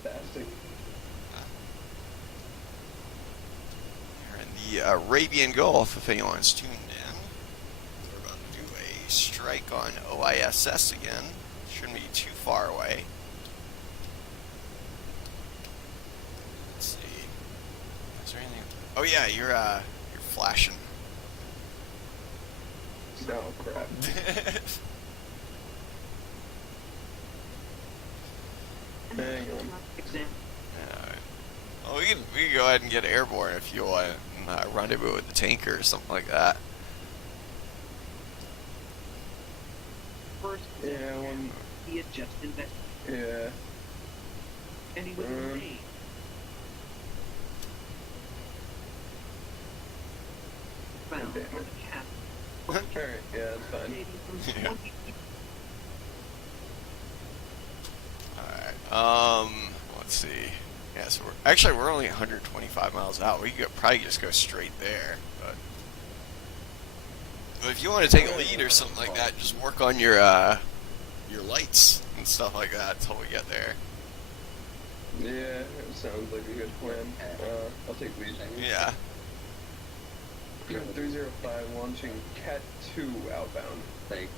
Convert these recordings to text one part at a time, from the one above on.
fantastic. We're in the Arabian Gulf, if anyone's tuned in. We're about to do a strike on OISS again. Shouldn't be too far away. Let's see. Is there anything? Oh yeah, you're flashing. No crap. Hang on. Well, we can go ahead and get airborne if you want, and rendezvous with the tanker or something like that. First, Yeah, he had just invested, yeah. and he was insane. Found Damn from it. the cap. Alright, yeah, that's fine. Maybe from Yeah. 20 Alright, let's see. Yeah, so we're only 125 miles out. We could probably just go straight there, but if you want to take a lead or something like that, just work on your lights and stuff like that until we get there. Yeah, it sounds like a good plan. I'll take lead. Yeah. 305 launching Cat 2 outbound. Thanks.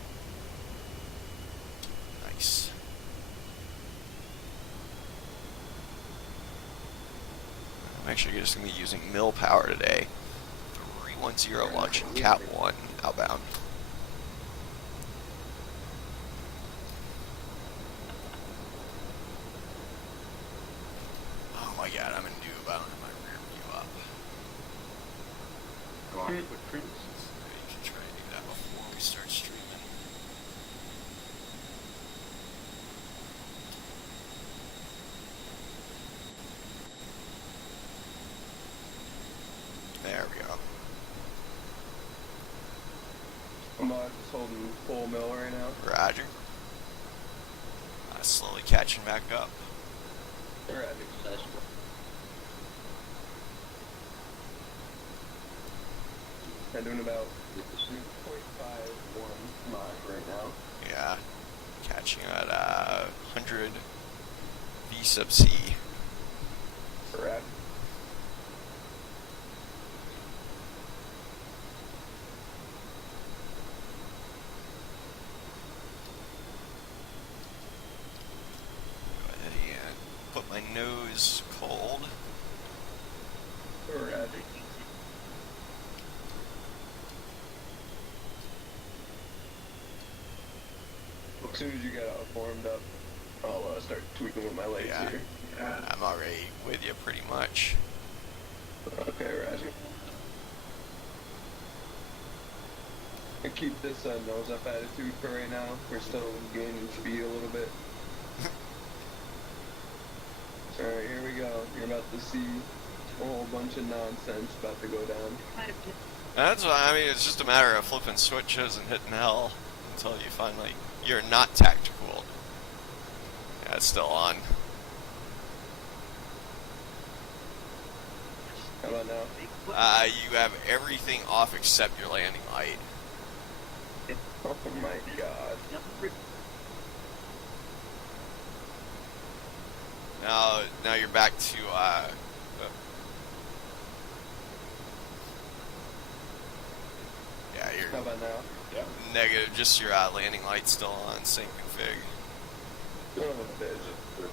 Nice. I'm actually just going to be using mill power today. 310 launching Cat 1 outbound. Oh my god, I'm going to do about my rear view up. Maybe you can try to do that before we start streaming. There we go. I'm just holding full mill right now. Roger. Slowly catching back up. Roger. I'm doing about 2.51 Mach right now. Yeah. Catching at 100 V sub C. Correct. Go ahead and put my nose cold. Correct. As soon as you get all formed up, I'll start tweaking with my legs Yeah. here. I'm already with you pretty much. Okay, Roger. And keep this nose up attitude for right now. We're still gaining speed a little bit. Alright, here we go. You're about to see a whole bunch of nonsense about to go down. That's why, I mean, it's just a matter of flipping switches and hitting hell until you finally, you're not tactical. Yeah, it's still on. How about now? You have everything off except your landing light. Oh my god. Now you're back to, yeah, How you're about now? Yeah. negative, just your landing light still on, same config. Son of a bitch.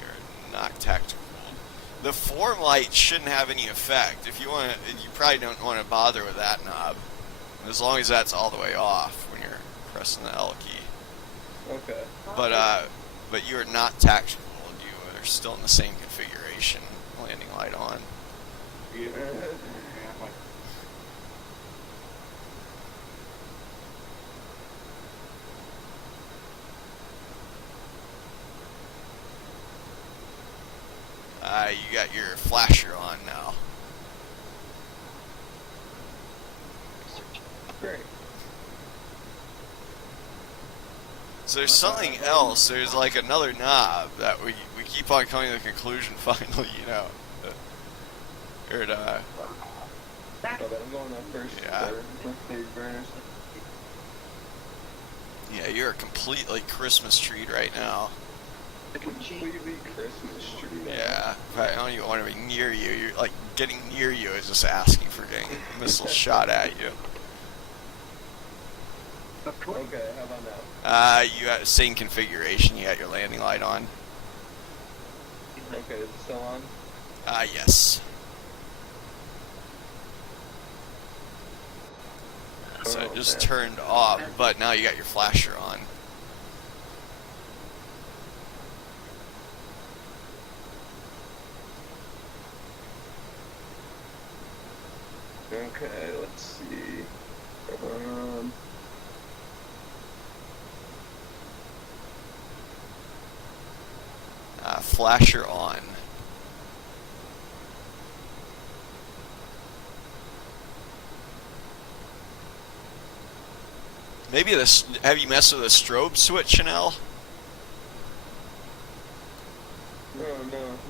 You're not tactical. The form light shouldn't have any effect. If you want to, you probably don't want to bother with that knob. As long as that's all the way off when you're pressing the L key. Okay. But you are not tactical. You are still in the same configuration. Landing light on. Yeah. You got your flasher on now. Great. So there's something else. There's like another knob that we keep on coming to the conclusion finally, you know. Oh, but I'm going up first. Yeah. For big burners. Yeah, you're completely Christmas treed right now. Completely Christmas tree. Yeah, I don't even want to be near you. You're like getting near you is just asking for getting a missile shot at you. Okay, how about now? You got the same configuration. You got your landing light on. Okay, it's still on. Yes. So it just man. turned off, but now you got your flasher on. Okay, let's see. Flasher on. Maybe this. Have you messed with the strobe switch, Chanel? No,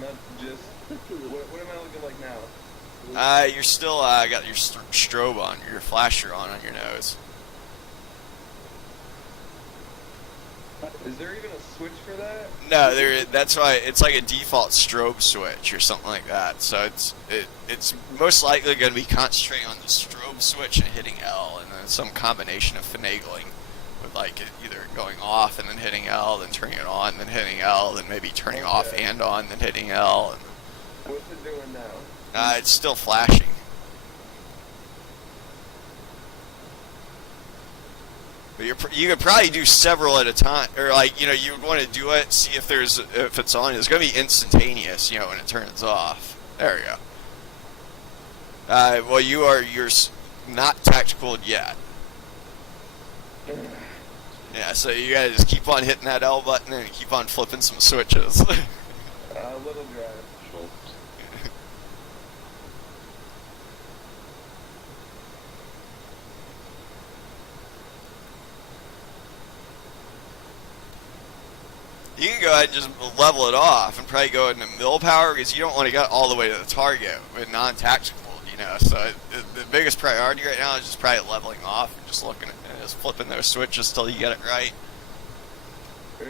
not just. What am I looking like now? You're still got your strobe on, your flasher on your nose. Is there even a switch for that? No, that's why it's like a default strobe switch or something like that. So it's most likely going to be concentrating on the strobe switch and hitting L, and then some combination of finagling with like it either going off and then hitting L, then turning it on, then hitting L, then maybe turning off and on, then hitting L. And, What's it doing now? it's still flashing. But you could probably do several at a time, or like you would want to do it, see if it's on. It's going to be instantaneous, when it turns off. There you go. Well, you're not tactical yet. Yeah, so you gotta just keep on hitting that L button and keep on flipping some switches. Little drive. You can go ahead and just level it off and probably go into mill power because you don't want to get all the way to the target with non-tactical, So the biggest priority right now is just probably leveling off and just looking at and just flipping those switches till you get it right. Yeah.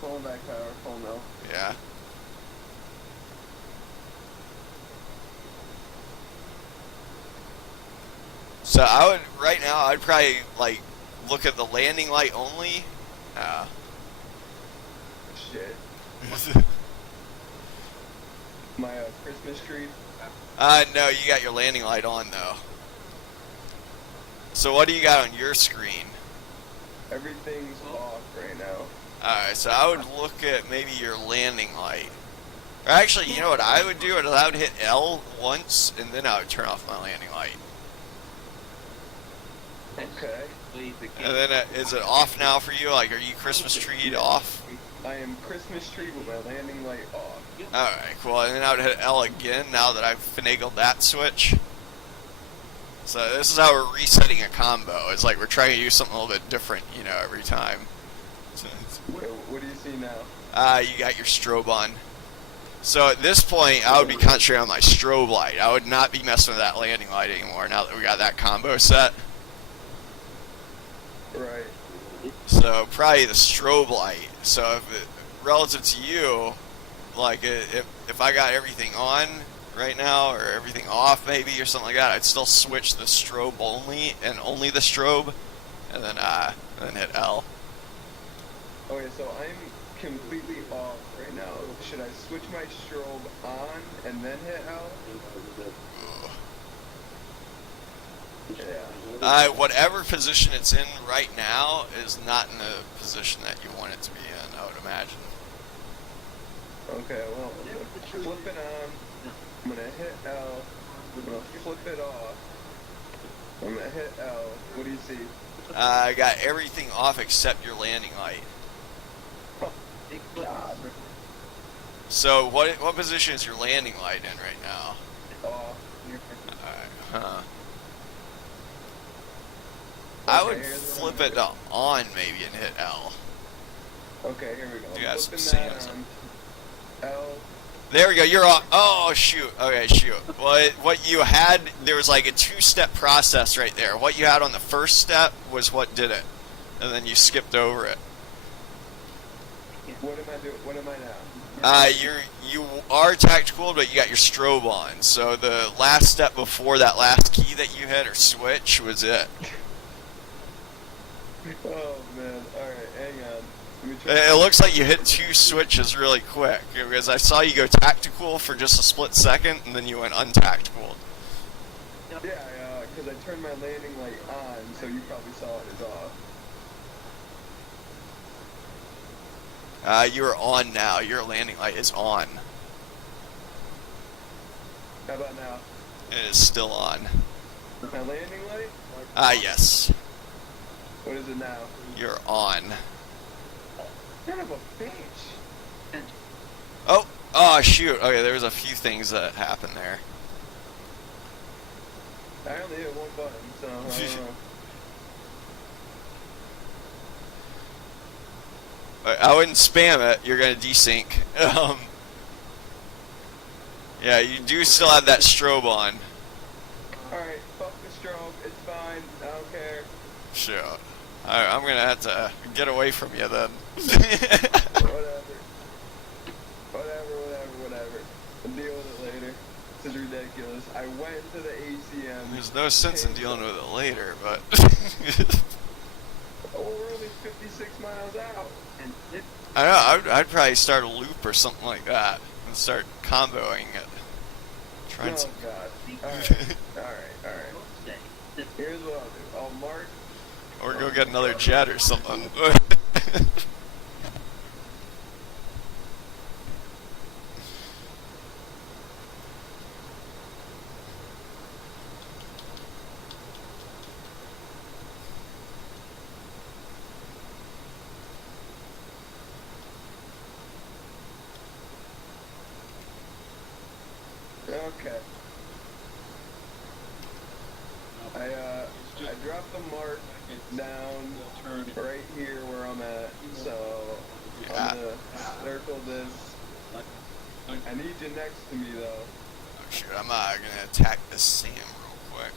Pulling back power, full no. Yeah. So right now I'd probably like look at the landing light only. Shit. My Christmas tree. No, you got your landing light on though. So what do you got on your screen? Everything's off right now. Alright, so I would look at maybe your landing light. Or actually, you know what I would do? I would hit L once, and then I would turn off my landing light. Okay. And then is it off now for you? Like, are you Christmas treed off? I am Christmas tree with my landing light off. Alright, cool. And then I would hit L again now that I've finagled that switch. So this is how we're resetting a combo. It's like we're trying to do something a little bit different, every time. So what do you see now? you got your strobe on. So at this point, I would be concentrating on my strobe light. I would not be messing with that landing light anymore now that we got that combo set. Right. So probably the strobe light. So relative to you, like if I got everything on right now or everything off maybe or something like that, I'd still switch the strobe only and only the strobe, and then hit L. Okay, so I'm completely off right now. Should I switch my strobe on and then hit L? Yeah. Whatever position it's in right now is not in the position that you want it to be in, I would imagine. Okay, well, flip it on. I'm gonna hit L. I'm gonna flip it off. I'm gonna hit L. What do you see? I got everything off except your landing light. God. So what position is your landing light in right now? Off. Huh. I would Okay, here's the flip one. it to on maybe and hit L. Okay, here we go. You got some Flipping that Sam's. on. L. There we go. You're off. Oh shoot. Okay, shoot. Well, what you had, there was like a two-step process right there. What you had on the first step was what did it, and then you skipped over it. What am I doing? What am I now? You are tactical, but you got your strobe on. So the last step before that last key that you hit or switch was it. Oh man. All right, hang on. Let me try. It looks like you hit two switches really quick because I saw you go tactical for just a split second, and then you went untactical. Yeah, because I turned my landing light on, so you probably saw it as off. You're on now. Your landing light is on. How about now? It is still on. My landing light? Yes. What is it now? You're on. Son of a bitch. Oh, shoot. Okay, there was a few things that happened there. I only hit one button, so I don't know. I wouldn't spam it. You're going to desync. Yeah, you do still have that strobe on. Alright, fuck the strobe. It's fine. I don't care. Shoot. I'm going to have to get away from you then. Whatever. I'll deal with it later. This is ridiculous. I went to the ACM. There's no sense in dealing with it later, but... Oh, we're only 56 miles out. And this I don't know, I'd probably start a loop or something like that and start comboing it. Trying Oh, some... God. Alright. will say that Here's what I'll do. I'll mark. Or go get another jet or something. Okay. I dropped the mark down right here where I'm at, so I'm gonna circle this. I need you next to me though. Oh, shoot, I'm gonna attack this Sam real quick.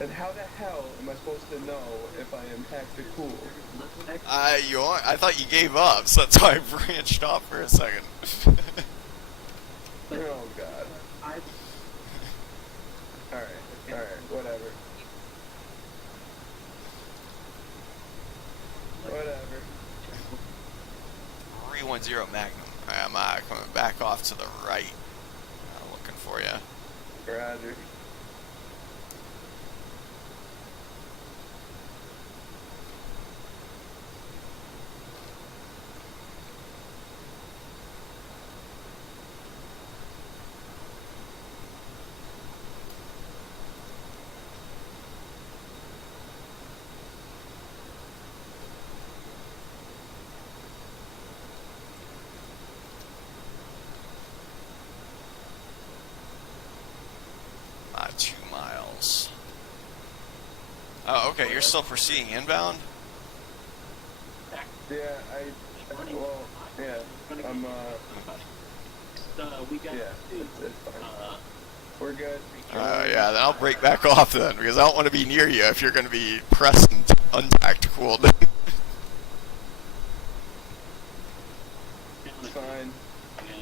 And how the hell am I supposed to know if I am tactical? I thought you gave up, so that's why I branched off for a second. Oh God. Alright, whatever. Whatever. 310 Magnum. I'm coming back off to the right. I'm looking for you. Roger. Ah, 2 miles. Oh, okay, you're still proceeding inbound? Yeah, I'm, we got yeah, it's fine. We're good. Yeah, then I'll break back off then, because I don't want to be near you if you're going to be pressed and untactical. It's fine.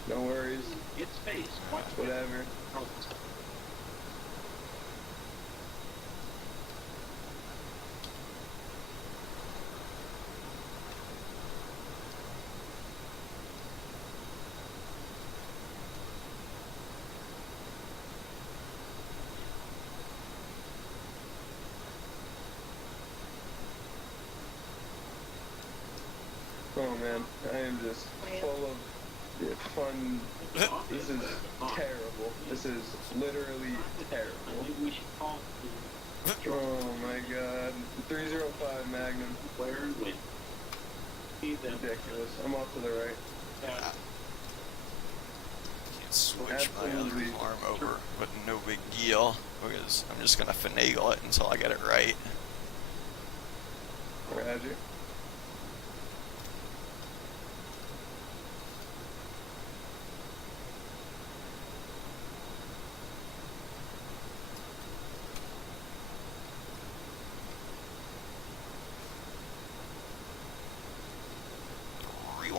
No worries. It's space. Whatever. Oh man, I am just full of fun. This is terrible. This is literally terrible. We should call Oh my god. 305 Magnum. where and when. Ridiculous. I'm off to the right. Can't switch my other Absolutely. arm over, but no big deal, because I'm just going to finagle it until I get it right. Roger.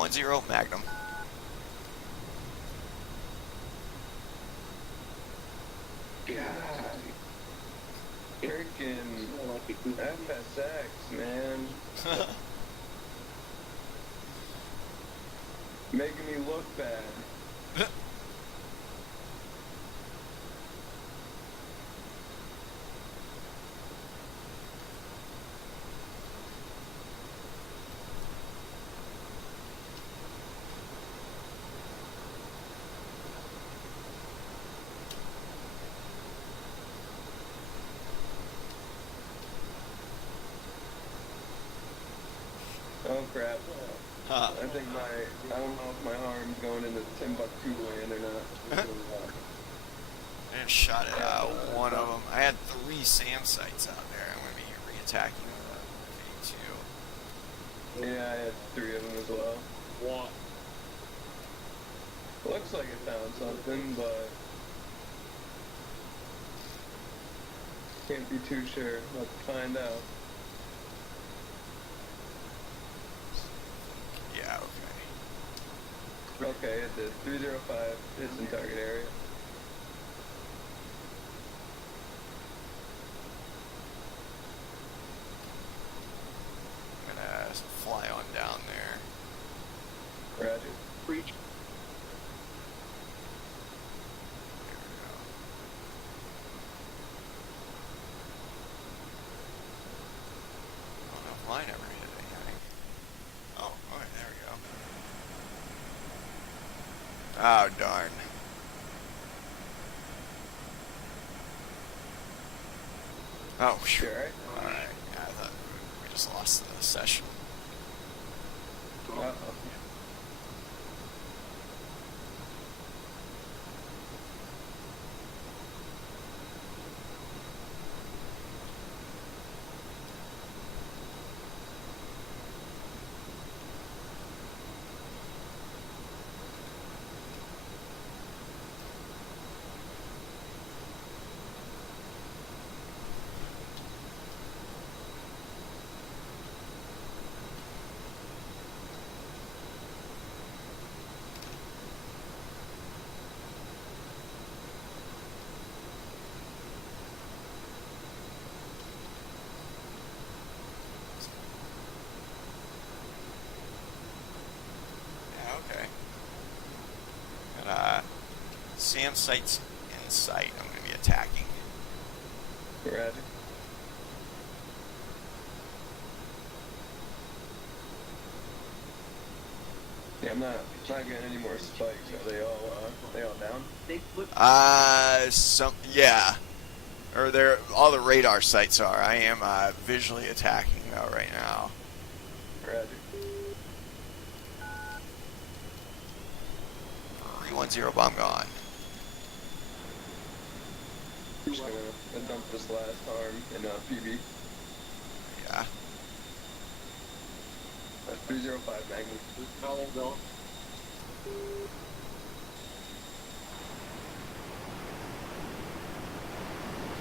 310 Magnum. God. Freaking FSX, man. Making me look bad. Oh crap. Huh. I think I don't know if my arm's going into Timbuktu land or not. I just shot it out, one of them. I had 3 SAM sites out there. I'm going to be re-attacking the K2. Yeah, I had 3 of them as well. What? Looks like it found something, but can't be too sure. Let's find out. Yeah, okay. Okay, it did. 305 is in target area. I'm going to fly on down there. Roger. Preach. There we go. I don't know if mine ever hit anything. Oh, okay, there we go. Oh, darn. Oh, sure. Alright. Alright. Yeah, I thought we just lost the session. Uh-oh. Yeah, okay. Got SAM sites in sight. I'm going to be attacking. Roger. Yeah, I'm not getting any more spikes. Are they all down? They put Yeah. Or all the radar sites are. I am visually attacking though right now. Roger. 310 bomb gone. I'm just gonna dump this last arm in PB. Yeah. 305 Magnum. Colin go.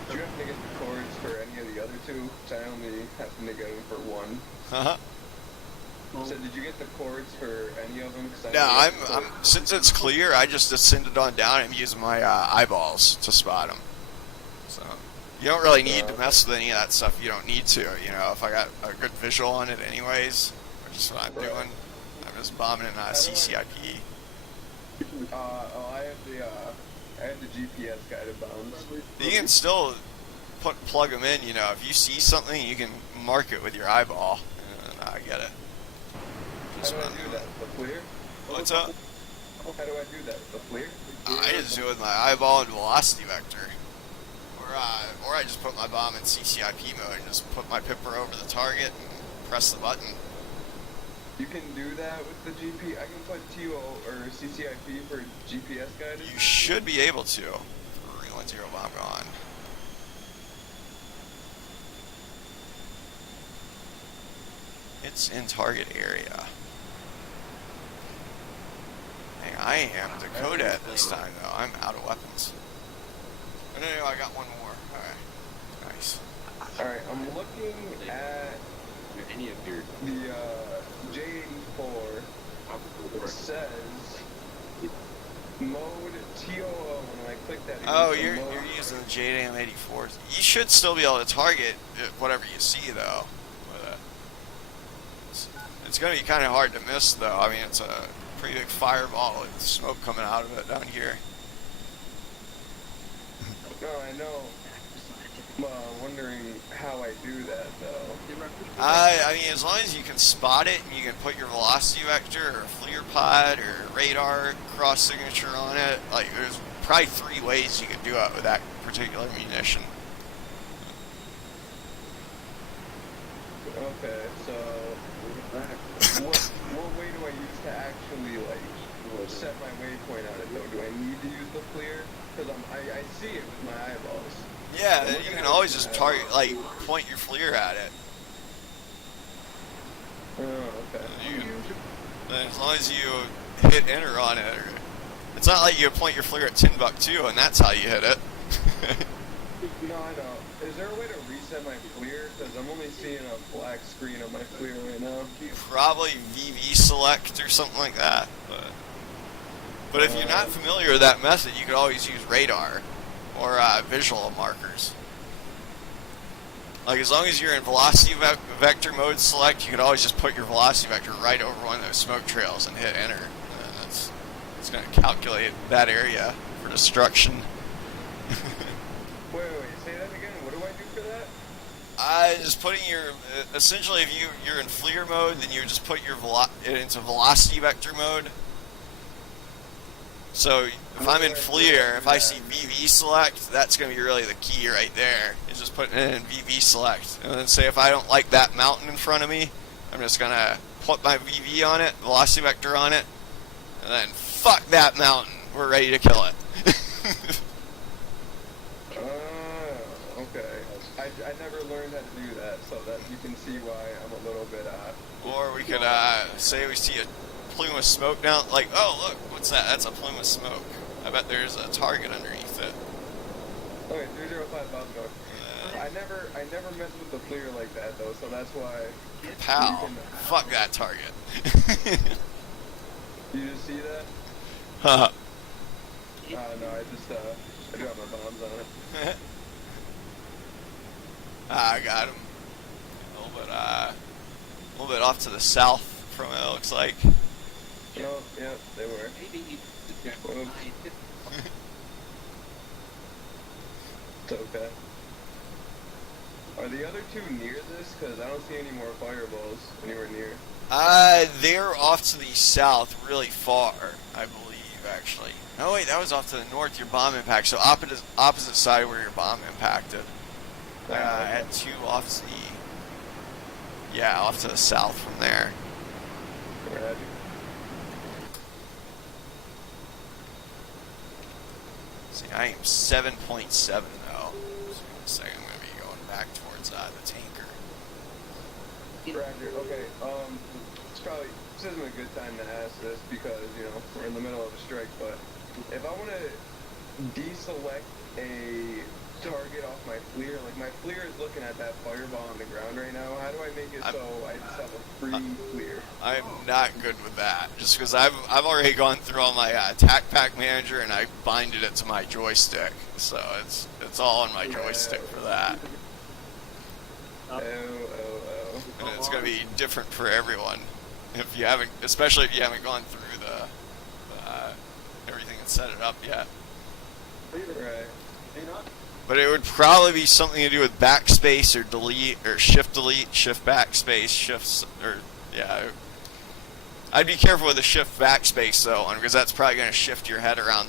Did you happen to get the cords for any of the other 2? 'Cause I only happened to get them for 1. Uh-huh. So did you get the cords for any of them? 'Cause I No, only got I'm the since it's clear, I just ascended on down and using my eyeballs to spot them. So you don't really need to mess with any of that stuff. You don't need to. You know, if I got a good visual on it, anyways, which is what I'm Right. doing. I'm just bombing in CCIP. I have the GPS guided bombs. You can still plug them in. You know, if you see something, you can mark it with your eyeball, and I get it. How Just do I run do through that? it. The clear? What's up? How do I do that? The clear? I just do it with my eyeball and velocity vector. Or I just put my bomb in CCIP mode and just put my pipper over the target and press the button. You can do that with the GP. I can put TO or CCIP for GPS guided. You should be able to. 310 bomb gone. It's in target area. Hey, I am Dakota at this time though. I'm out of weapons. Oh, no, I got one more. Alright. Nice. Alright, I'm looking at any of your the J84 says mode TOO, and when I click that, it Oh, goes to you're mode. using the JDAM 84. You should still be able to target whatever you see, though. But, it's going to be kind of hard to miss, though. I mean, it's a pretty big fireball with smoke coming out of it down here. No, I know. Wondering how I do that, though. I mean, as long as you can spot it and you can put your velocity vector or FLIR pod or radar cross signature on it, like there's probably 3 ways you could do it with that particular munition. Okay, so what way do I use to actually like set my waypoint on it though? Do I need to use the FLIR? Because I see it with my eyeballs. Yeah, you can always just target, like, point your FLIR at it. Oh, okay. As long as you hit enter on it, it's not like you point your FLIR at Timbuktu and that's how you hit it. No, I know. Is there a way to reset my FLIR? Because I'm only seeing a black screen on my FLIR right now. Probably VV select or something like that. But if you're not familiar with that method, you could always use radar or visual markers. Like as long as you're in velocity vector mode select, you could always just put your velocity vector right over one of those smoke trails and hit enter. And it's going to calculate that area for destruction. Wait, say that again. What do I do for that? Just putting your essentially, if you're in FLIR mode, then you just put your it into velocity vector mode. So if I'm in FLIR, if I see VV select, that's going to be really the key right there. Is just putting it in VV select. And then say if I don't like that mountain in front of me, I'm just going to put my VV on it, velocity vector on it, and then fuck that mountain. We're ready to kill it. Okay. I never learned how to do that, so that you can see why I'm a little bit Or we could say we see a plume of smoke down, like, oh look, what's that? That's a plume of smoke. I bet there's a target underneath it. Okay, 305 Bob North. I never messed with the FLIR like that though, so that's why. Pal, fuck that target. You just see that? Haha. No, I dropped my bombs on it. I got him. A little bit off to the south from it, it looks like. No, yeah, they were. It's okay. Are the other two near this? Because I don't see any more fireballs anywhere near. They're off to the south, really far, I believe, actually. Oh wait, that was off to the north, your bomb impact. So opposite side where your bomb impacted. I had 2 off to off to the south from there. Roger. See, I am 7.7 though. So in a second, I'm going to be going back towards the tanker. Roger. Okay. This isn't a good time to ask this because we're in the middle of a strike. But if I want to deselect a target off my FLIR, like my FLIR is looking at that fireball on the ground right now. How do I make it so I just have a free FLIR? I'm not good with that, just because I've already gone through all my attack pack manager and I binded it to my joystick, so it's all on my joystick for that. Oh. And it's going to be different for everyone, especially if you haven't gone through the everything and set it up yet. Right. But it would probably be something to do with backspace or delete or shift delete, shift backspace, shifts, or yeah. I'd be careful with the shift backspace though, because that's probably going to shift your head around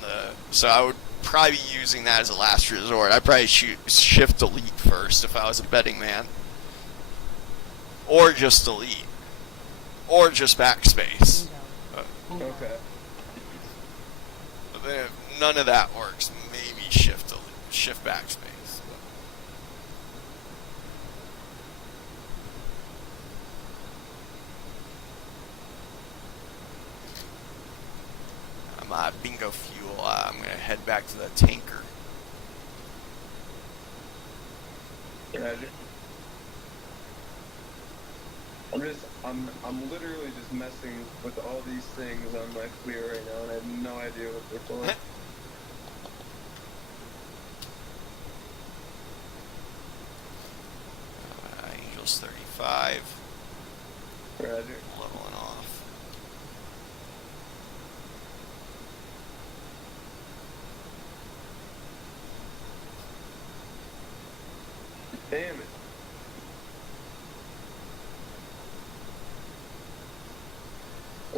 so I would probably be using that as a last resort. I'd probably shoot shift delete first if I was a betting man. Or just delete. Or just backspace. Okay. But then if none of that works, maybe shift delete. Shift backspace. I'm bingo fuel. I'm gonna head back to the tanker. Roger. I'm literally just messing with all these things on my FLIR right now, and I have no idea what they're for. Angels 35. Roger. Leveling off. Damn it.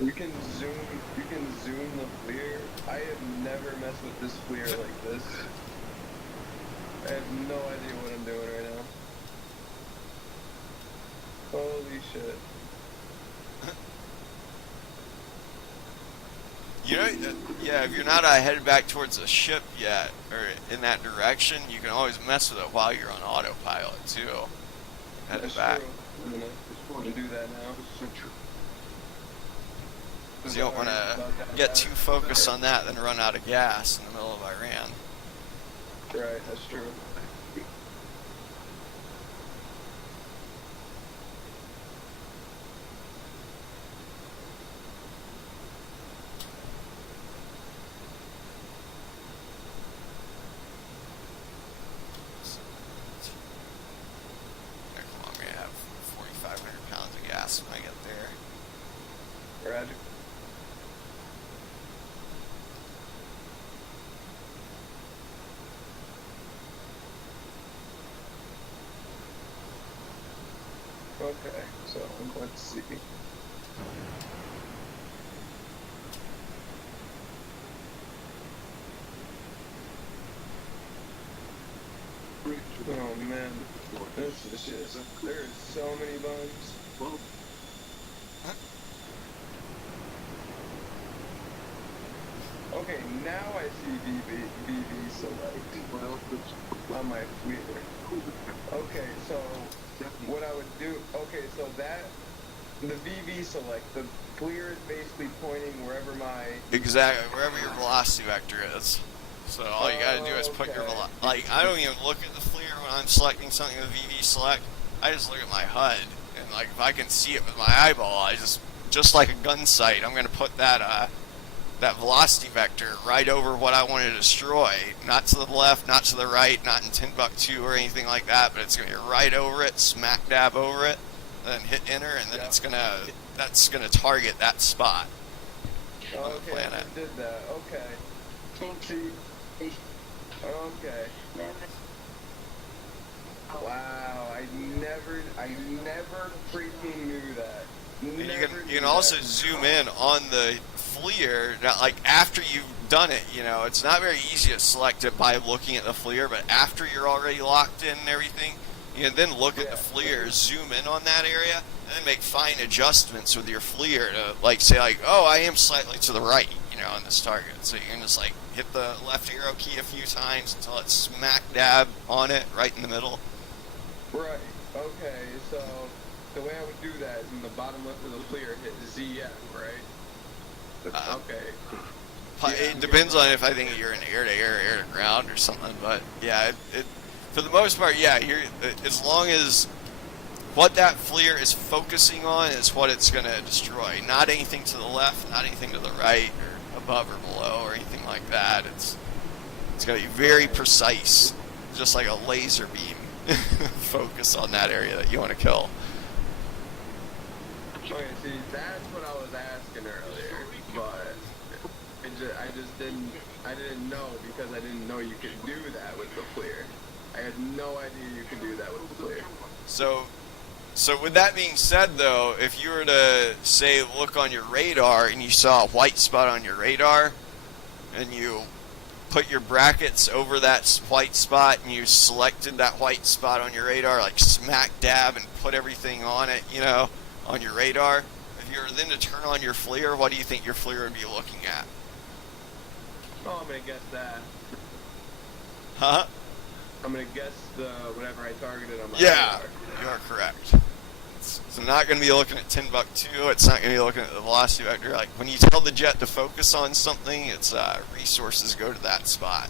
You can zoom the FLIR. I have never messed with this FLIR like this. I have no idea what I'm doing right now. Holy shit. You know, yeah, if you're not headed back towards the ship yet, or in that direction, you can always mess with it while you're on autopilot, too. Head That's back. true. I'm gonna do that now. Because you don't want to get too focused on that, then run out of gas in the middle of Iran. Right, that's true. Come on, we have 4,500 pounds of gas when I get there. Roger. Okay, so let's see. Oh man, this is just, there's so many bugs. Okay, now I see VV select on my FLIR. Okay, so what I would do, okay, so that, the VV select, the FLIR is basically pointing wherever my... Exactly, wherever your velocity vector is. So all you gotta do is put your Okay. like, I don't even look at the FLIR when I'm selecting something with VV select. I just look at my HUD, and like if I can see it with my eyeball, I just like a gun sight, I'm gonna put that that velocity vector right over what I want to destroy. Not to the left, not to the right, not in Timbuktu or anything like that, but it's gonna be right over it, smack dab over it, then hit enter, and then Yeah. that's gonna target that spot on the Okay, planet. I did that, okay. See, okay. Wow, I never freaking knew that. And Never you knew can also that. zoom in on the FLIR. Now, like after you've done it, you know, it's not very easy to select it by looking at the FLIR, but after you're already locked in and everything, you can then look at the FLIR, zoom in on that area, and then make fine adjustments with your FLIR to like say like, oh, I am slightly to the right, you know, on this target. So you can just like hit the left arrow key a few times until it's smack dab on it, right in the middle. Right, okay, so the way I would do that is in the bottom left of the FLIR, hit ZF, right? Okay. It depends on if I think you're in air-to-air, air-to-ground or something, but yeah, it for the most part, yeah, as long as what that FLIR is focusing on is what it's going to destroy. Not anything to the left, not anything to the right, or above or below, or anything like that. It's got to be very precise, just like a laser beam. Focus on that area that you want to kill. Okay, see, that's what I was asking earlier, but I didn't know because I didn't know you could do that with the FLIR. I had no idea you could do that with the FLIR. So with that being said, though, if you were to, say, look on your radar and you saw a white spot on your radar, and you put your brackets over that white spot and you selected that white spot on your radar, like smack dab, and put everything on it, you know, on your radar, if you were then to turn on your FLIR, what do you think your FLIR would be looking at? Oh, I'm gonna guess that. Huh? I'm gonna guess the whatever I targeted on my Yeah, radar. you are correct. It's not going to be looking at Timbuktu. It's not going to be looking at the velocity vector. Like when you tell the jet to focus on something, its resources go to that spot.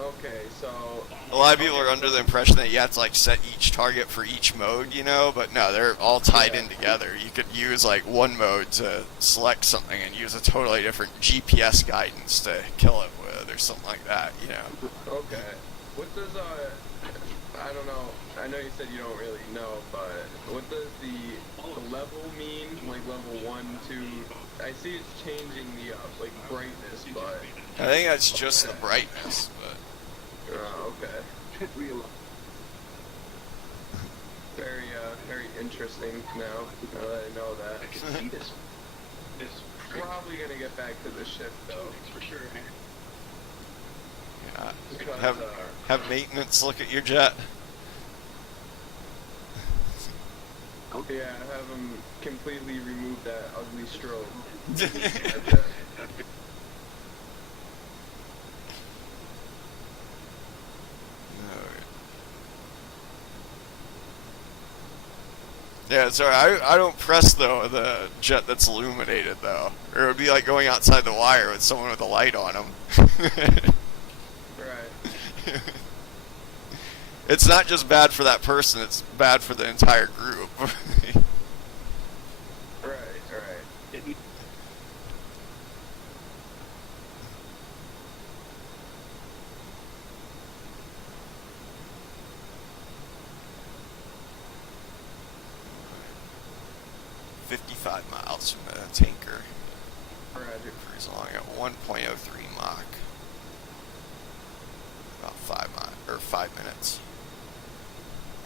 Okay, so A lot of people are under the impression that you have to like set each target for each mode, you know, but no, they're all tied in together. You could use like one mode to select something and use a totally different GPS guidance to kill it with or something like that, you know. okay. What does I don't know. I know you said you don't really know, but what does the level mean? Like level 1, 2. I see it's changing the like brightness, but I think that's just the brightness, but okay. Very interesting now that I know that. I can see this. Probably gonna get back to the ship though. For sure. yeah. Because, Have maintenance look at your jet. yeah, have them completely remove that ugly strobe. Yeah, sorry, I don't press the jet that's illuminated though, or it would be like going outside the wire with someone with a light on them. Right. It's not just bad for that person; it's bad for the entire group. Right. Miles from the tanker. Roger. Cruise along at 1.03 Mach. About 5 minutes.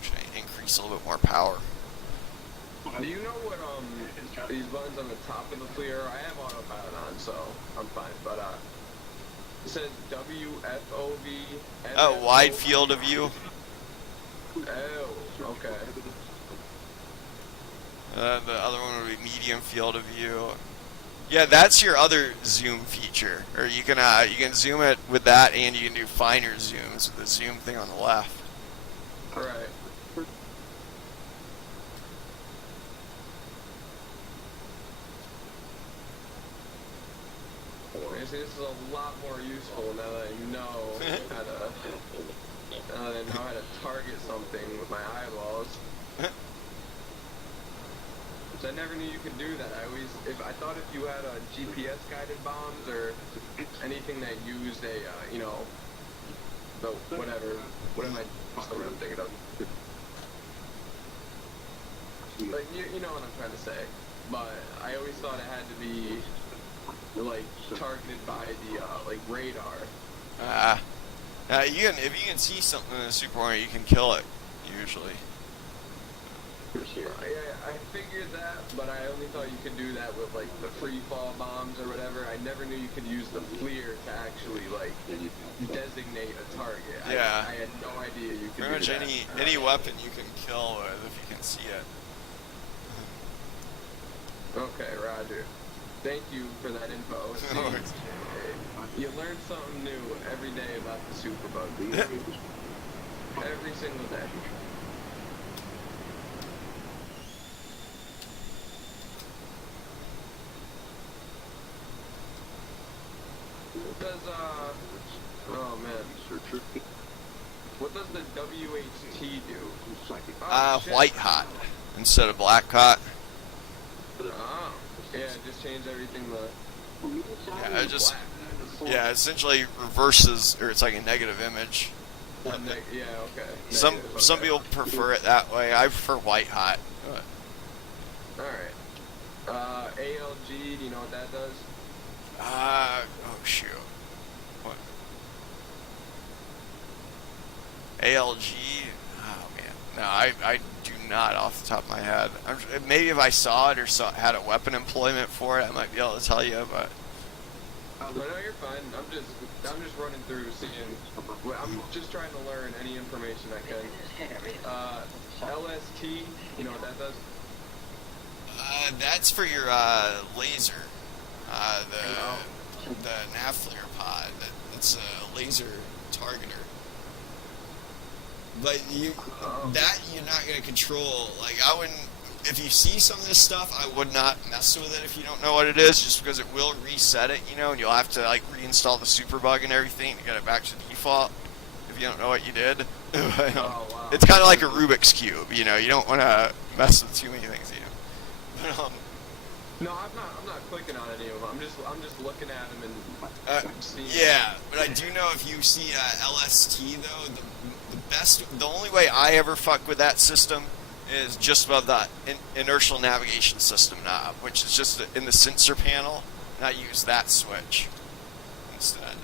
Should I increase a little bit more power? Do you know what these buttons on the top of the FLIR? I have autopilot on, so I'm fine. But it says WFOV. Oh, wide field of view. Oh, okay. The other one would be medium field of view. Yeah, that's your other zoom feature. Or you can zoom it with that, and you can do finer zooms with the zoom thing on the left. Right. See, this is a lot more useful now that I know how to target something with my eyeballs. I never knew you could do that. I thought if you had a GPS guided bombs or anything that used a what am I thinking of? Like you know what I'm trying to say. But I always thought it had to be like targeted by the like radar. If you can see something in the Superhornet, you can kill it usually. Yeah, I figured that, but I only thought you could do that with like the free fall bombs or whatever. I never knew you could use the FLIR to actually like designate a target. Yeah. I had no idea you could. Pretty much any weapon you can kill with if you can see it. Okay, Roger. Thank you for that info. See, you learn something new every day about the Superbug. Every single day. Does oh man, what does the WHT do? Oh, White hot instead of black hot. Oh, yeah, just change everything. Essentially reverses, or it's like a negative image. Yeah, okay. Some people prefer it that way. I prefer white hot. All right. ALG, do you know what that does? Oh shoot. What? ALG? Oh man. No, I do not off the top of my head. Maybe if I saw it or had a weapon employment for it, I might be able to tell you, but. No, you're fine. I'm just running through, seeing. I'm just trying to learn any information I can. LST, you know what that does? That's for your laser. The nav flare pod. It's a laser targeter. But that you're not going to control. Like I wouldn't. If you see some of this stuff, I would not mess with it if you don't know what it is, just because it will reset it, and you'll have to like reinstall the Superbug and everything to get it back to default. if you don't know what you did. But, Oh, wow. it's kind of like a Rubik's Cube, you know, you don't want to mess with too many things, you know. But, No, I'm not clicking on any of them. I'm just looking at them and seeing. yeah, but I do know if you see LST though, the only way I ever fuck with that system is just above the inertial navigation system knob, which is just in the sensor panel, and I use that switch instead.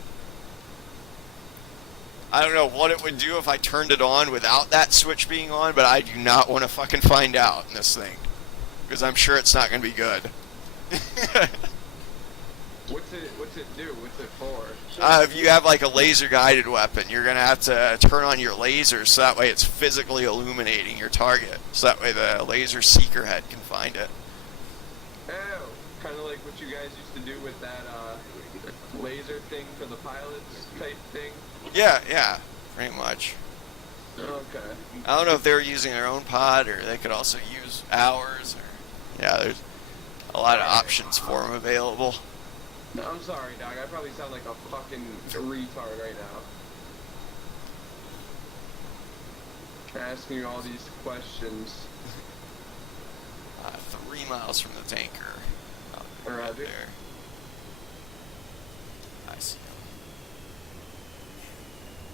I don't know what it would do if I turned it on without that switch being on, but I do not want to fucking find out in this thing, because I'm sure it's not going to be good. What's it do? What's it for? If you have like a laser guided weapon, you're gonna have to turn on your lasers so that way it's physically illuminating your target, so that way the laser seeker head can find it. Oh, kind of like what you guys used to do with that laser thing for the pilots type thing. Yeah, pretty much. Okay. I don't know if they were using their own pod or they could also use ours. Or yeah, there's a lot of options for them available. No, I'm sorry, dog. I probably sound like a fucking retard right now. Asking you all these questions. 3 miles from the tanker. Roger. Right there. I see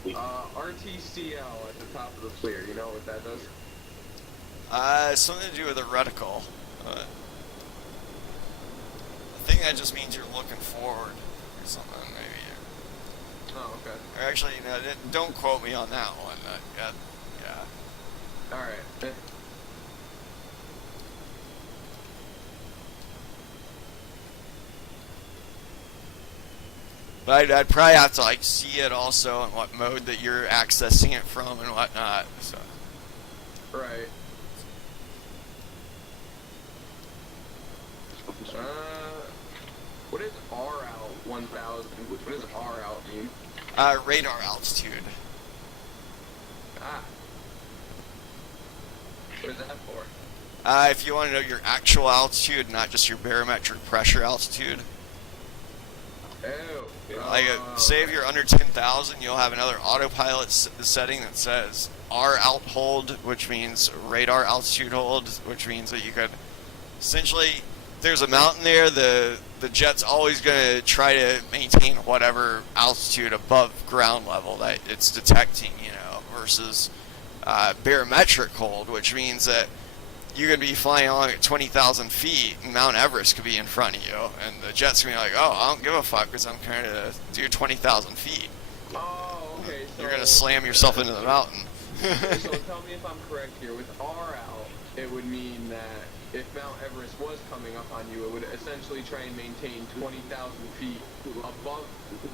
him. RTCL at the top of the FLIR. You know what that does? Something to do with a reticle. I think that just means you're looking forward or something, maybe. Oh, okay. Or actually, no, don't quote me on that one. Yeah. All right. But I'd probably have to like see it also in what mode that you're accessing it from and whatnot. So. Right. What is R out 1000? What does R out mean? Radar altitude. Ah. What is that for? If you want to know your actual altitude, not just your barometric pressure altitude. Oh. Like, say if you're under 10,000, you'll have another autopilot setting that says R alt hold, which means radar altitude hold, which means that you could essentially, there's a mountain there, the jet's always going to try to maintain whatever altitude above ground level that it's detecting, you know, versus barometric hold, which means that you could be flying along at 20,000 feet and Mount Everest could be in front of you, and the jet's going to be like, oh, I don't give a fuck because I'm going to do 20,000 feet. Oh, okay. So you're going to slam yourself into the mountain. So tell me if I'm correct here. With R out, it would mean that if Mount Everest was coming up on you, it would essentially try and maintain 20,000 feet above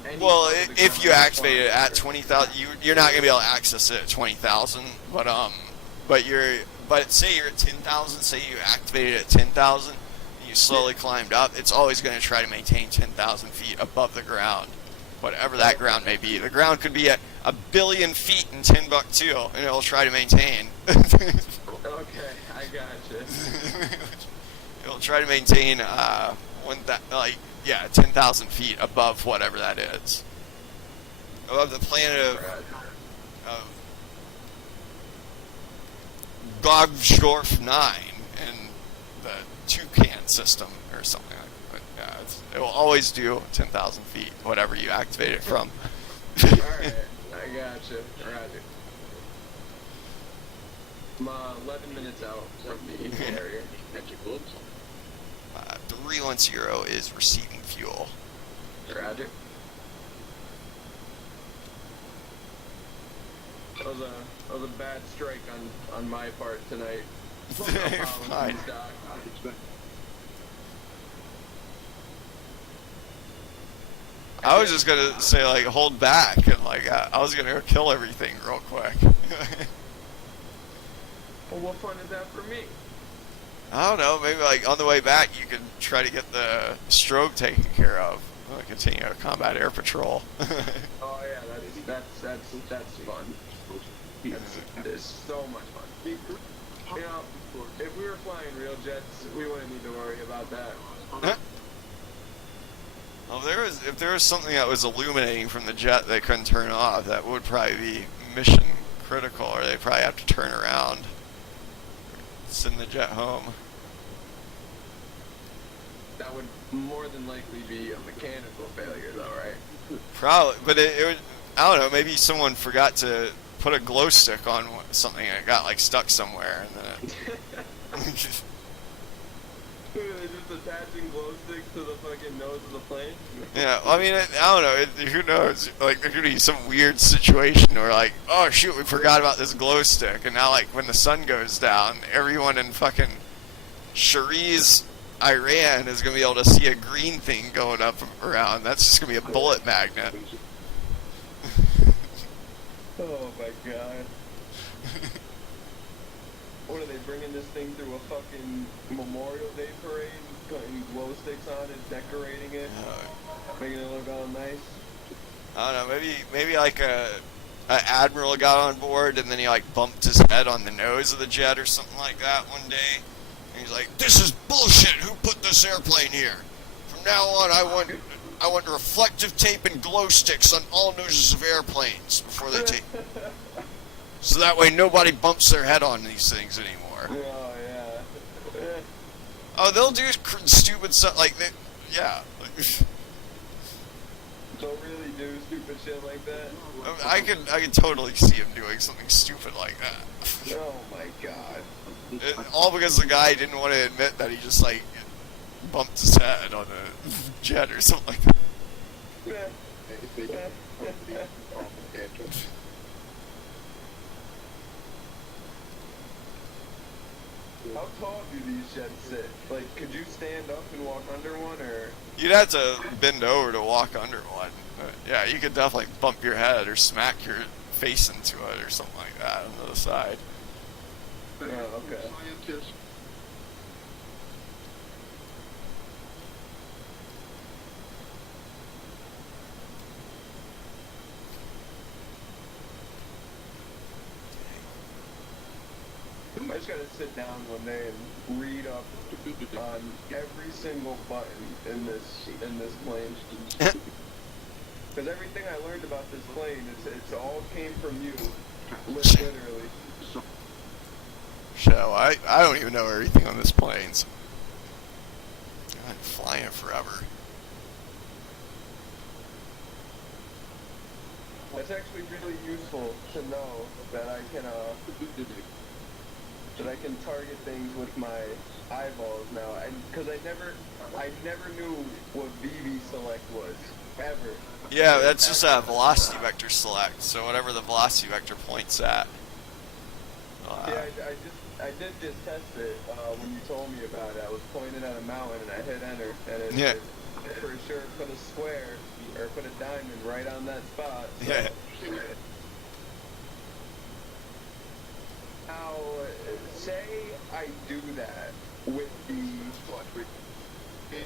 any Well, part of the if ground you activate it flying. at 20,000, you're not going to be able to access it at 20,000, but say you're at 10,000, say you activated it at 10,000, and you slowly climbed up, it's always going to try to maintain 10,000 feet above the ground, whatever that ground may be. The ground could be at 1 billion feet in Timbuktu, and it'll try to maintain. Okay, I gotcha. It'll try to maintain 10,000 feet above whatever that is, above the planet of Gogdorf 9 in the Toucan system or something like that. It will always do 10,000 feet, whatever you activate it from. Alright, I gotcha. Roger. I'm 11 minutes out from the area. 310 is receiving fuel. Roger. That was a bad strike on my part tonight. Fine. I was just gonna say like hold back and like I was gonna go kill everything real quick. Well, what fun is that for me? I don't know, maybe like on the way back you could try to get the strobe taken care of. Continue combat air patrol. Oh yeah, that's fun. It's so much fun. You know, if we were flying real jets, we wouldn't need to worry about that. Well, if there was something that was illuminating from the jet they couldn't turn off, that would probably be mission critical, or they'd probably have to turn around, send the jet home. That would more than likely be a mechanical failure, though, right? Probably, but it would. I don't know. Maybe someone forgot to put a glow stick on something and it got like stuck somewhere, and then it. They're just attaching glow sticks to the fucking nose of the plane. Yeah, well, I mean, I don't know. Who knows? Like, there could be some weird situation where, like, oh shoot, we forgot about this glow stick, and now, like, when the sun goes down, everyone in fucking Shariz, Iran, is gonna be able to see a green thing going up around. That's just gonna be a bullet magnet. Oh my god. What are they bringing this thing through a fucking Memorial Day parade, putting glow sticks on it, decorating it, making it look all nice? I don't know. Maybe like a admiral got on board and then he like bumped his head on the nose of the jet or something like that one day. And he's like, "This is bullshit. Who put this airplane here? From now on, I want reflective tape and glow sticks on all noses of airplanes before they take." So that way nobody bumps their head on these things anymore. Oh, yeah. Oh, they'll do stupid stuff like that. Yeah. Don't really do stupid shit like that. I could totally see him doing something stupid like that. Oh my god. All because the guy didn't want to admit that he just like bumped his head on a jet or something like that. How tall do these jets sit? Like, could you stand up and walk under one, or? You'd have to bend over to walk under one. But yeah, you could definitely bump your head or smack your face into it or something like that on the side. Oh, okay. I just gotta sit down one day and read up on every single button in this plane. Because everything I learned about this plane, it's all came from you, literally. So I don't even know everything on this plane. So I'm flying forever. It's actually really useful to know that I can target things with my eyeballs now, because I never knew what VV select was ever. Yeah, that's just a velocity vector select. So whatever the velocity vector points at. Yeah, I did just test it when you told me about it. I was pointing at a mountain and I hit enter, and it for sure put a square or put a diamond right on that spot. So. Yeah. Now, say I do that with the...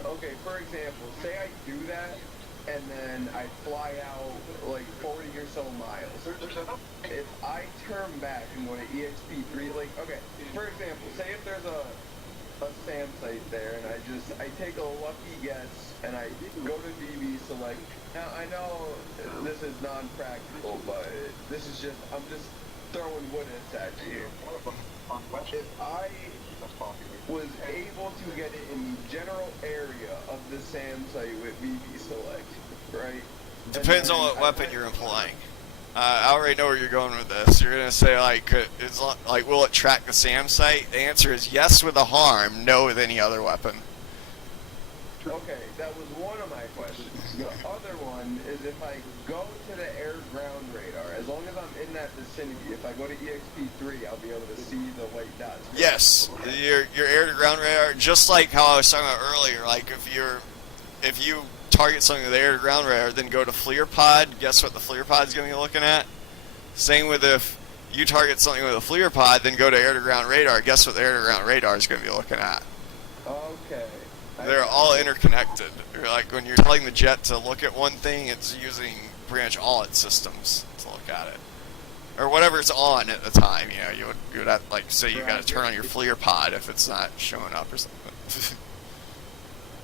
Okay, for example, say I do that, and then I fly out like 40 or so miles. If I turn back and go to EXP3, like, okay, for example, say if there's a SAM site there, and I take a lucky guess, and I go to VB select. Now, I know this is non-practical, but I'm just throwing Woodits at you. If I was able to get it in the general area of the SAM site with VB select, right? Depends on what weapon you're employing. I already know where you're going with this. You're gonna say like, will it track the SAM site? The answer is yes with a harm, no with any other weapon. Okay, that was one of my questions. The other one is if I go to the air-ground radar, as long as I'm in that vicinity, if I go to EXP3, I'll be able to see the white dots. Right? Yes, your air-to-ground radar, just like how I was talking about earlier. Like if you target something with the air-to-ground radar, then go to FLIR pod. Guess what the FLIR pod is going to be looking at? Same with if you target something with a FLIR pod, then go to air-to-ground radar. Guess what the air-to-ground radar is going to be looking at? Okay. They're all interconnected. Like when you're telling the jet to look at one thing, it's using pretty much all its systems to look at it, or whatever's on at the time. You know, you would have, like, say you got to turn on your FLIR pod if it's not showing up or something.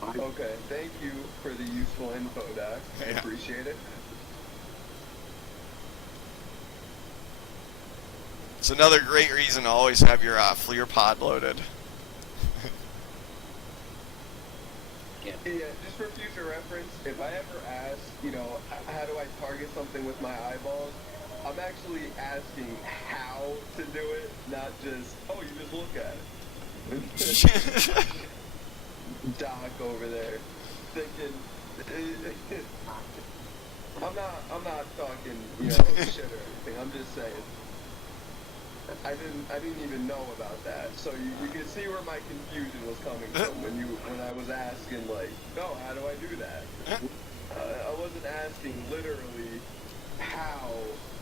Okay, thank you for the useful info, Doc. I Yeah. appreciate it. It's another great reason to always have your FLIR pod loaded. Yeah. Yeah, just for future reference, if I ever ask, how do I target something with my eyeballs, I'm actually asking how to do it, not just, oh, you just look at it. Doc over there, thinking, I'm not talking, shit or anything. I'm just saying. I didn't even know about that. So you can see where my confusion was coming from when I was asking like, oh, how do I do that? I wasn't asking literally how.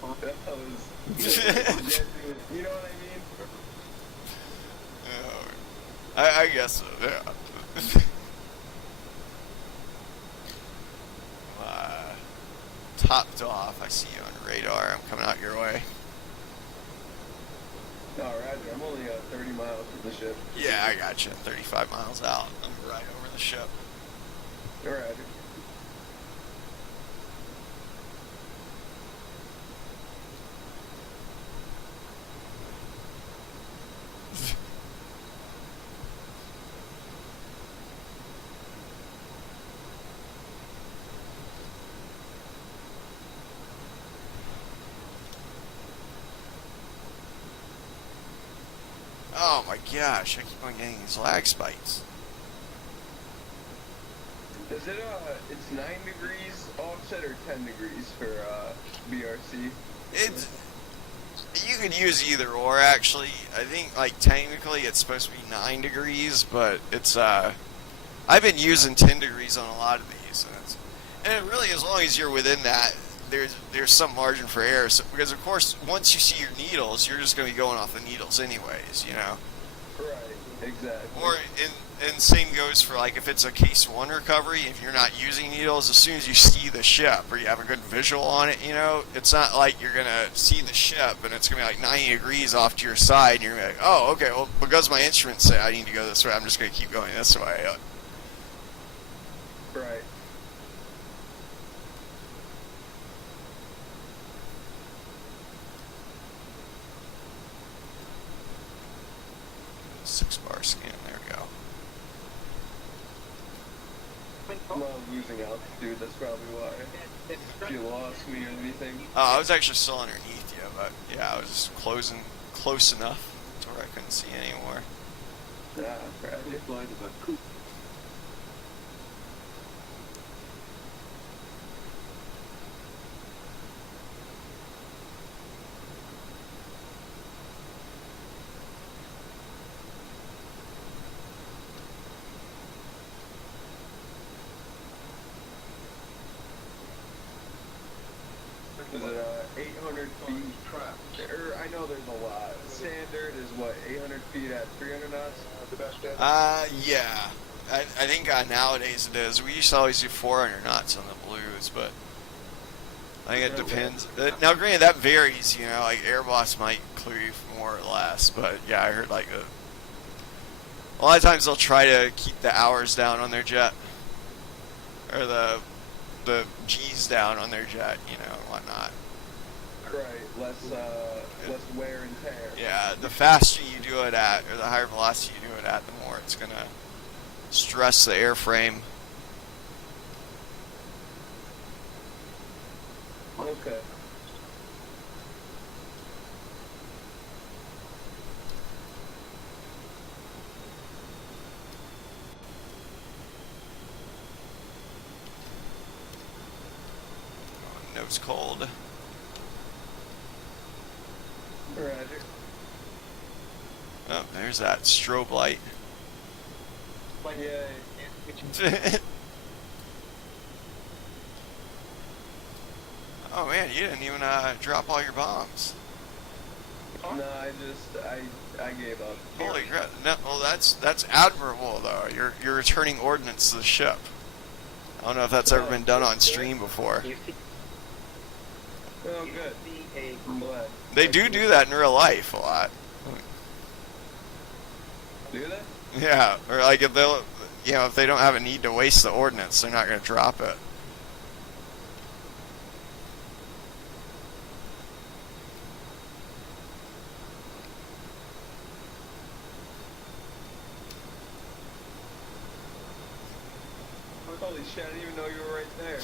I was genuine, you know what I mean? I guess so, yeah. Topped off. I see you on radar. I'm coming out your way. No, Roger. I'm only 30 miles from the ship. Yeah, I got you. 35 miles out. I'm right over the ship. Roger. Oh my gosh, I keep on getting these lag spikes. Is it it's 9 degrees offset or 10 degrees for BRC? It's, you could use either or actually. I think like technically it's supposed to be 9 degrees, but it's I've been using 10 degrees on a lot of these, and really as long as you're within that, there's some margin for error. So, because of course once you see your needles, you're just going to be going off the needles anyways, Right, exactly. Or and same goes for like if it's a case 1 recovery, if you're not using needles, as soon as you see the ship or you have a good visual on it, it's not like you're gonna see the ship and it's gonna be like 90 degrees off to your side and you're gonna be like, oh, okay, well because my instruments say I need to go this way, I'm just gonna keep going this way. Right. 6-bar scan, there we go. I'm losing altitude, that's probably why. If you lost me or anything. I was actually still underneath you, but yeah, I was just close enough to where I couldn't see anymore. Probably. Is it 800 feet? I know there's a lot. Standard is what, 800 feet at 300 knots? Yeah. I think nowadays it is. We used to always do 400 knots on the blues, but I think it depends. Now, granted, that varies, like Airboss might clear you more or less, but yeah, I heard like a lot of times they'll try to keep the hours down on their jet, or the G's down on their jet, and whatnot. Right, less wear and tear. Yeah, the faster you do it at, or the higher velocity you do it at, the more it's gonna stress the airframe. Okay. Nose cold. Roger. Oh, there's that strobe light. Yeah. Oh man, you didn't even drop all your bombs. No, I gave up. Holy crap! No, well, that's admirable though. You're returning ordnance to the ship. I don't know if that's ever been done on stream before. Oh, good. I'm glad. They do that in real life a lot. Do they? Yeah, or like if you know, if they don't have a need to waste the ordnance, they're not going to drop it. Holy shit, I didn't even know you were right there.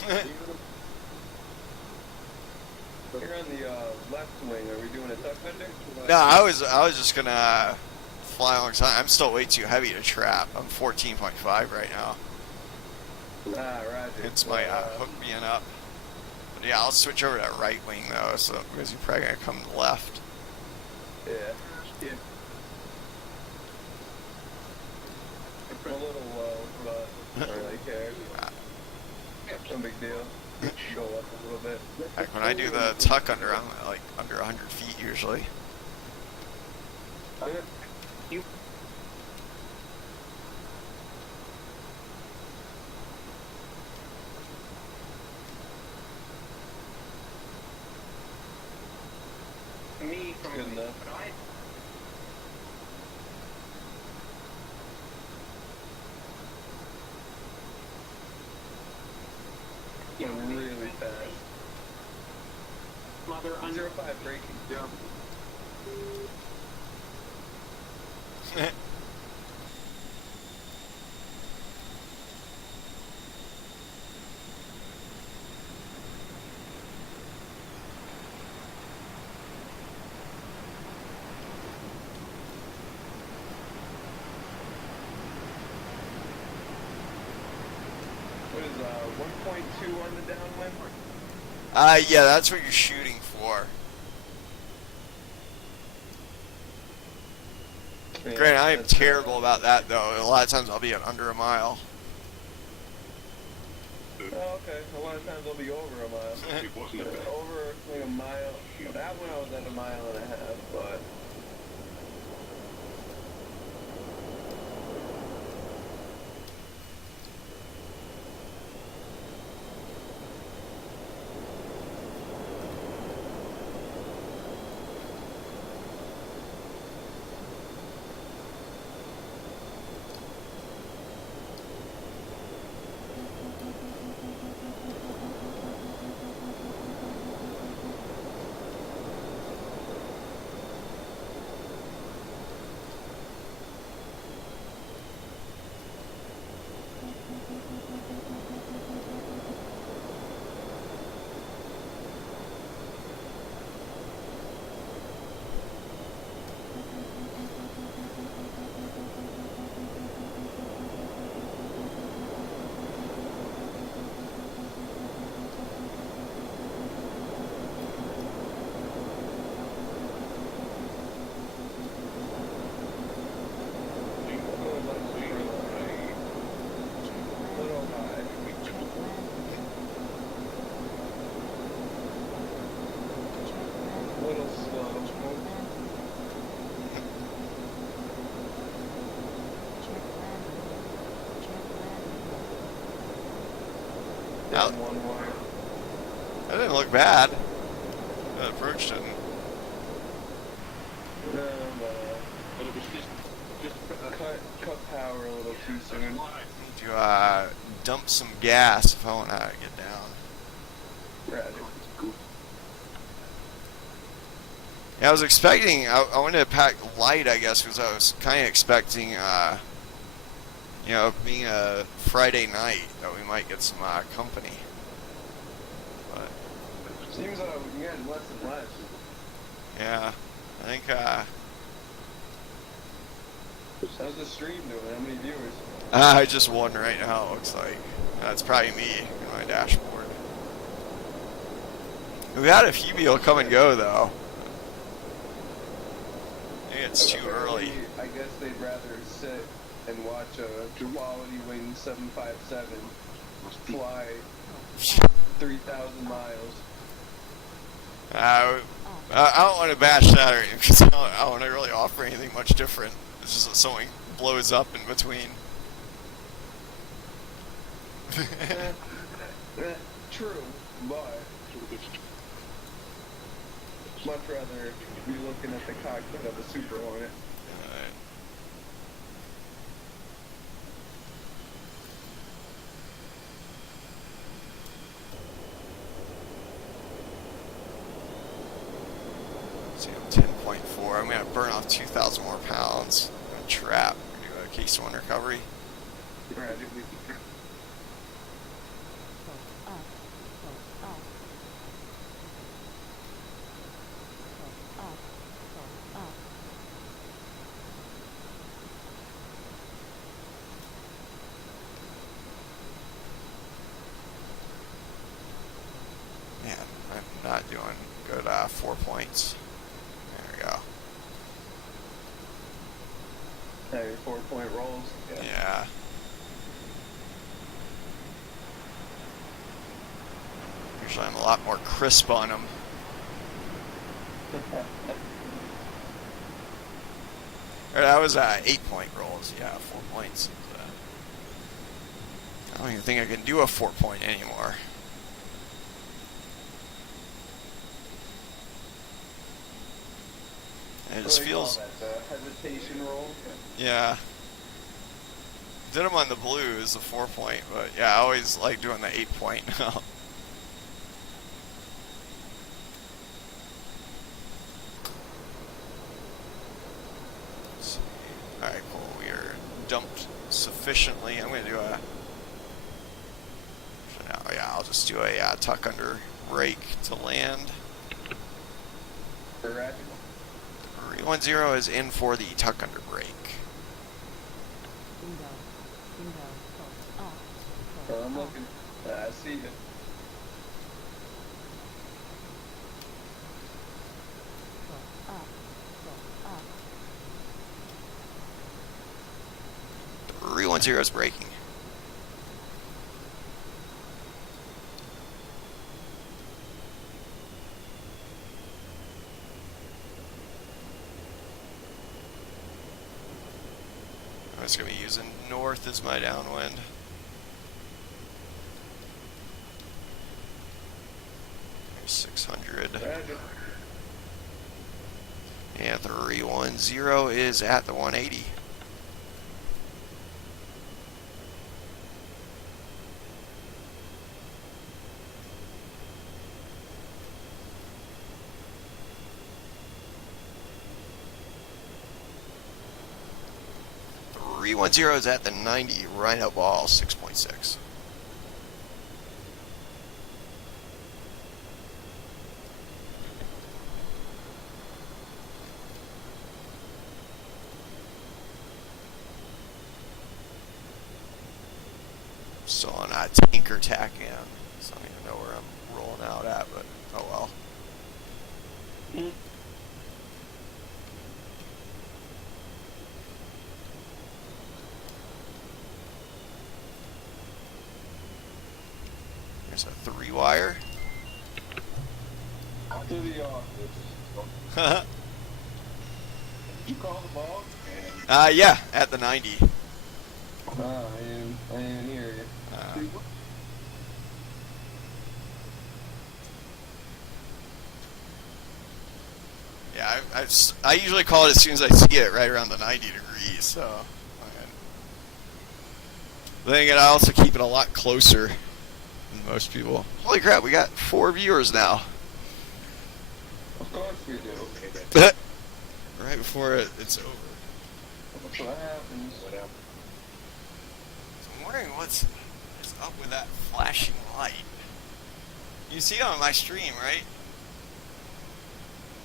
You're on the left wing. Are we doing a tuck under? No, I was just gonna fly alongside. I'm still way too heavy to trap. I'm 14.5 right now. Ah, roger. It's my hook being up. But yeah, I'll switch over to that right wing though, so because you're probably gonna come left. Yeah. Yeah. I'm a little low, but I don't really care. No big deal. Go up a little bit. Heck, when I do the tuck under, I'm like under 100 feet usually. You me from Good enough. but I Going really fast. mother under 0.5 braking. yeah. What is 1.2 on the downwind? Yeah, that's what you're shooting for. Yeah, Granted, I am that's, terrible about that though. A lot of times I'll be at under a mile. Oh, okay. A lot of times I'll be over a mile. Over like a mile. That one I was at a mile and a half, but. Little slow. Now, Down one wire. that didn't look bad. The approach didn't. But it was just Cut power a little too soon. Need to dump some gas if I want to get down. Roger. Yeah, I was expecting. I wanted to pack light, I guess, because I was kind of expecting, you know, being a Friday night that we might get some company. But Seems like we're getting less and less. yeah, I think. How's the stream doing? How many viewers? I just won right now. It looks like that's probably me in my dashboard. We had a few people come and go though. Maybe it's too early. I guess they'd rather sit and watch a quality wing 757 fly 3,000 miles. I don't want to bash that or anything because I don't want to really offer anything much different. It's just that something blows up in between. True, but much rather be looking at the cockpit of a Superhornet. Damn, 10.4. I'm gonna burn off 2,000 more pounds. I'm gonna trap. I'm gonna do a case one recovery. Roger. Man, I'm not doing good. 4 points. There we go. Now your 4-point rolls. Yeah. Usually I'm a lot more crisp on them. Or that was 8-point rolls. Yeah, 4 points. I don't even think I can do a 4-point anymore. It just feels. That, hesitation roll. Yeah. Did them on the blues, the 4-point, but yeah, I always like doing the 8-point now. Alright, cool. We are dumped sufficiently. I'm going to do a... Oh yeah, I'll just do a tuck under brake to land. Roger. 310 is in for the tuck under brake. I'm looking. I see you. The 310 is braking. I'm just going to be using north as my downwind. There's 600. Roger. And 310 is at the 180. Is at the 90, right up wall, 6.6. Still on a tanker tack in. So I don't even know where I'm rolling out at, but oh well. There's a 3-wire. To the office. You call the ball? Yeah, at the 90. I am here. Yeah, I usually call it as soon as I see it, right around the 90 degrees. So, then again, I also keep it a lot closer than most people. Holy crap, we got 4 viewers now. Of course we do. Right before it's over. That's what happens. So I'm wondering what's up with that flashing light. You see it on my stream, right?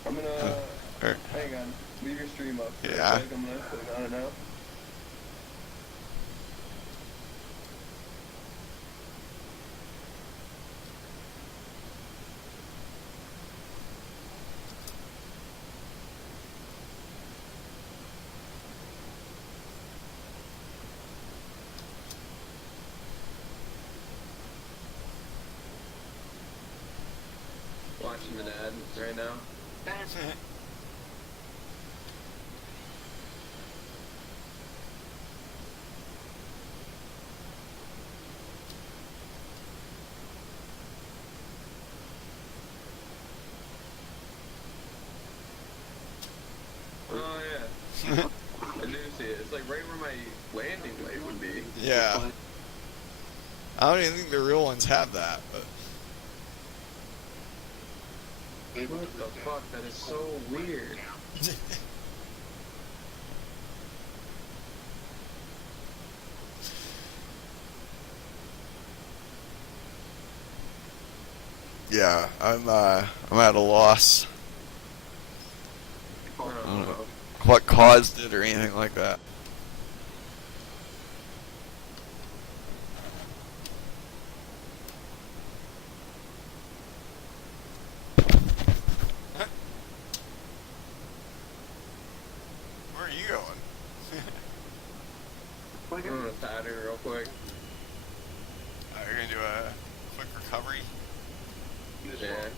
I'm gonna... hang on. Leave your stream up. Yeah. I'm gonna put it on it now. Watching an ad right now. Oh yeah. I do see it. It's like right where my landing light would be. Yeah. I don't even think the real ones have that, but What the fuck? That is so weird. Yeah, I'm at a loss. I don't know. What caused it or anything like that. Where are you going? I'm gonna pattern real quick. You're gonna do a quick recovery. Yeah.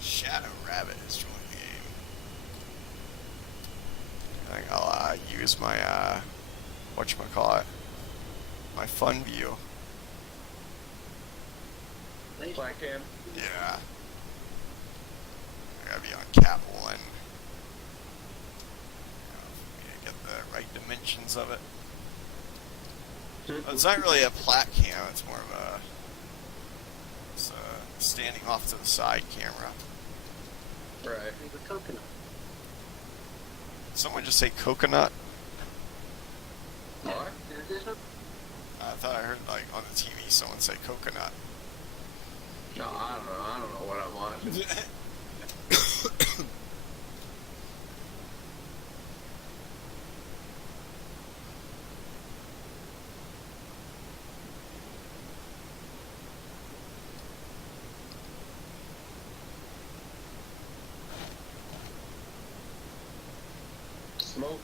Shadow Rabbit has joined the game. I think I'll use my whatchamacallit, my fun view. Black cam. Yeah. I gotta be on Cat 1. Get the right dimensions of it. It's not really a plat cam, it's more of a standing off to the side camera. Right. Coconut. Someone just say coconut? What? I thought I heard like on the TV someone say coconut. No, I don't know. I don't know what I'm watching. Smoke.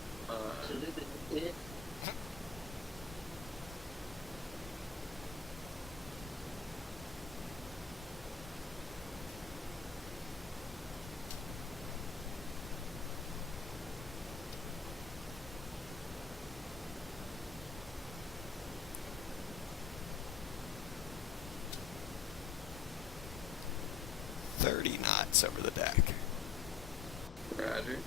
Knots over the deck. Roger.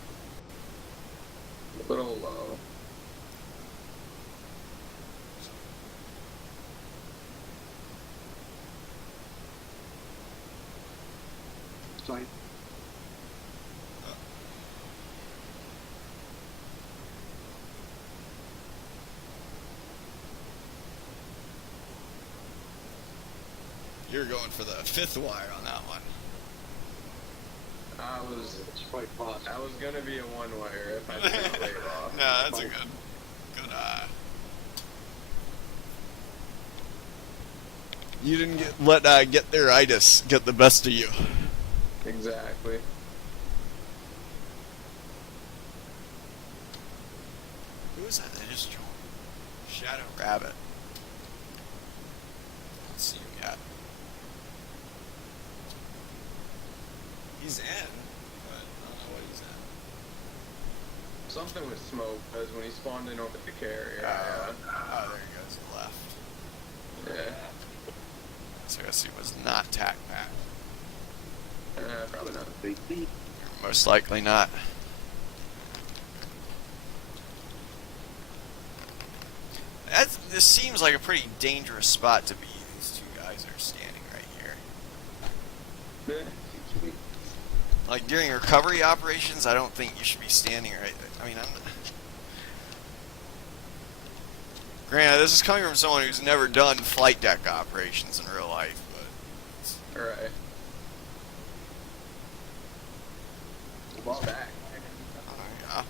A little low. Sorry. You're going for the fifth wire on that one. I was gonna be a one wire if I didn't lay it off. No, that's a good You didn't get their itis get the best of you. Exactly. Who is that? They just joined. Shadow Rabbit. Let's see him yet. He's in, but I don't know what he's in. Something with smoke, because when he spawned in over the carrier. Oh, there he goes, he left. Yeah. So I guess he was not tack back. Probably not. Most likely not. This seems like a pretty dangerous spot to be. These two guys are standing right here. Yeah. Like during recovery operations, I don't think you should be standing right there. I mean, granted, this is coming from someone who's never done flight deck operations in real life, but Right. Ball back. yeah.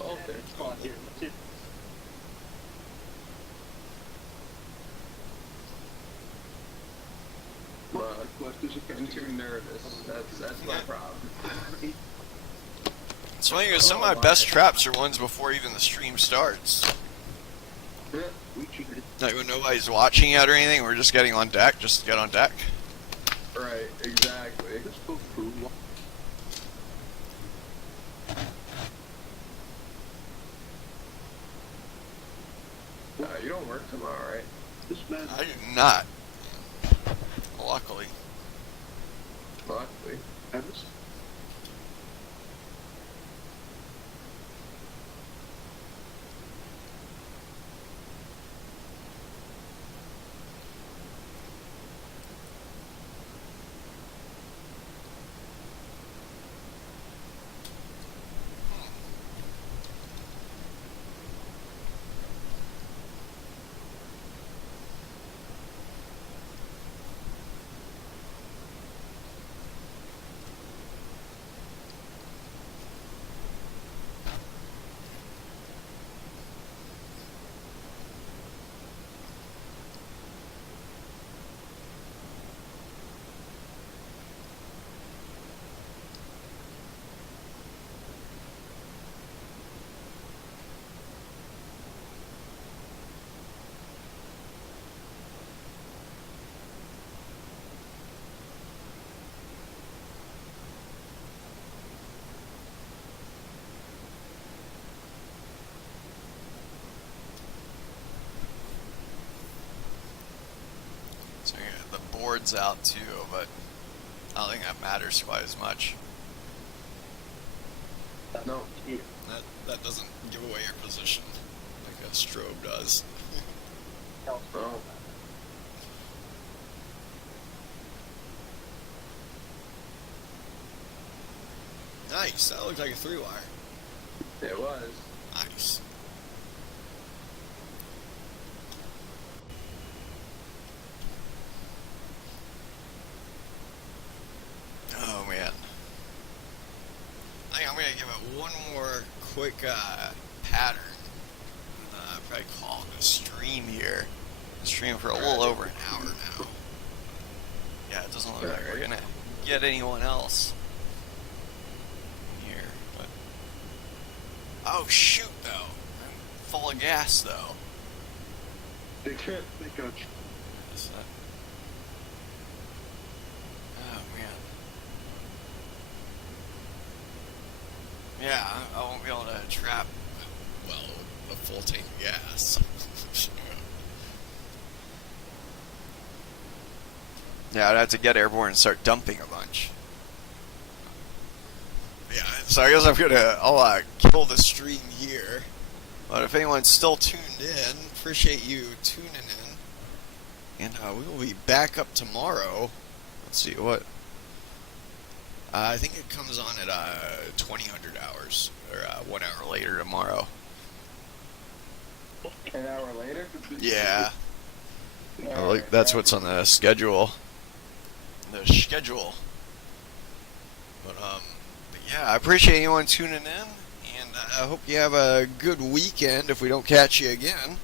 Oh, there's spot here. I'm too nervous. That's my problem. So I think some of my best traps are ones before even the stream starts. Like when nobody's watching yet or anything, we're just getting on deck, just to get on deck. Right, exactly. don't work tomorrow, right? This man. I do not. Luckily. Luckily. Emerson. So yeah, the board's out too, but I don't think that matters quite as much. No. That doesn't give away your position like a strobe does. Oh. Nice, that looked like a 3-wire. It was. Nice. Oh man. I think I'm gonna give it one more quick pattern. Probably call it a stream here. Stream for a little over an hour now. Yeah, it doesn't look like we're gonna get anyone else here. But oh shoot, though, I'm full of gas though. They got you. Is that... Oh man. Yeah, I won't be able to trap, well, a full tank of gas. Yeah, I'd have to get airborne and start dumping a bunch. Yeah, so I guess I'll kill the stream here. But if anyone's still tuned in, appreciate you tuning in. And we will be back up tomorrow. Let's see, what? I think it comes on at 2000 hours, or 1 hour later tomorrow. An hour later? Yeah. That's what's on the schedule. The schedule. But yeah, I appreciate anyone tuning in, and I hope you have a good weekend if we don't catch you again.